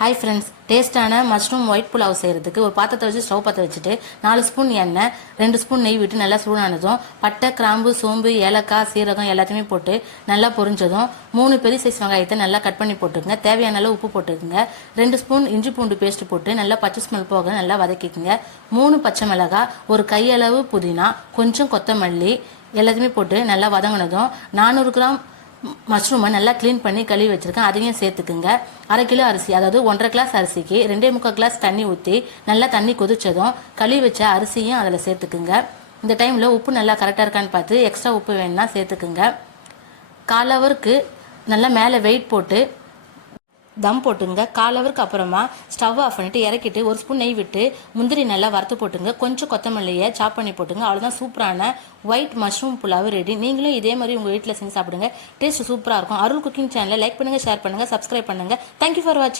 Hi friends, டேஸ்ட்டான mushroom white pulao செய்கிறதுக்கு ஒரு பாத்திரத்தை வச்சு ஸ்டவ் பற்ற வச்சுட்டு 4 ஸ்பூன் எண்ணெய் 2 ஸ்பூன் நெய் விட்டு நல்லா சூடானதும் பட்டை, கிராம்பு, சோம்பு, ஏலக்காய், சீரகம் எல்லாத்தையுமே போட்டு நல்லா பொரிஞ்சதும் 3 பெரிய சைஸ் வெங்காயத்தை நல்லா கட் பண்ணி போட்டுக்குங்க. தேவையான அளவு உப்பு போட்டுக்குங்க. 2 ஸ்பூன் இஞ்சி பூண்டு பேஸ்ட் போட்டு நல்லா பச்சை ஸ்மெல் போக நல்லா வதக்கிக்குங்க. 3 பச்சை மிளகாய், ஒரு கையளவு புதினா, கொஞ்சம் கொத்தமல்லி எல்லாத்தையுமே போட்டு நல்லா வதங்கினதும் 400 கிராம் மஷ்ரூமை நல்லா க்ளீன் பண்ணி கழுவி வச்சுருக்கேன், அதையும் சேர்த்துக்குங்க. 1/2 கிலோ அரிசி, அதாவது 1/2 கிளாஸ் அரிசிக்கு 2.25 கிளாஸ் தண்ணி ஊற்றி நல்லா தண்ணி கொதிச்சதும் கழுவி வச்ச அரிசியும் அதில் சேர்த்துக்குங்க. இந்த டைமில் உப்பு நல்லா கரெக்டாக இருக்கான்னு பார்த்து எக்ஸ்ட்ரா உப்பு வேணும்னா சேர்த்துக்குங்க. 1/4 ஹவருக்கு நல்லா மேலே வெயிட் போட்டு தம் போட்டுங்க. 1/4 ஹவருக்கு அப்புறமா ஸ்டவ் ஆஃப் பண்ணிவிட்டு இறக்கிட்டு 1 ஸ்பூன் நெய் விட்டு முந்திரி நல்லா வறுத்து போட்டுங்க. கொஞ்சம் கொத்தமல்லியை சாப் பண்ணி போட்டுங்க. அவ்வளோதான், சூப்பரான ஒயிட் மஷ்ரூம் புலாவு ரெடி. நீங்களும் இதே மாதிரி உங்கள் வீட்டில் செஞ்சு சாப்பிடுங்க. டேஸ்ட் சூப்பராக இருக்கும். அருள் குக்கிங் சேனலை லைக் பண்ணுங்கள், ஷேர் பண்ணுங்கள், சப்ஸ்கிரைப் பண்ணுங்கள். தேங்க்யூ ஃபார் வாட்சிங்.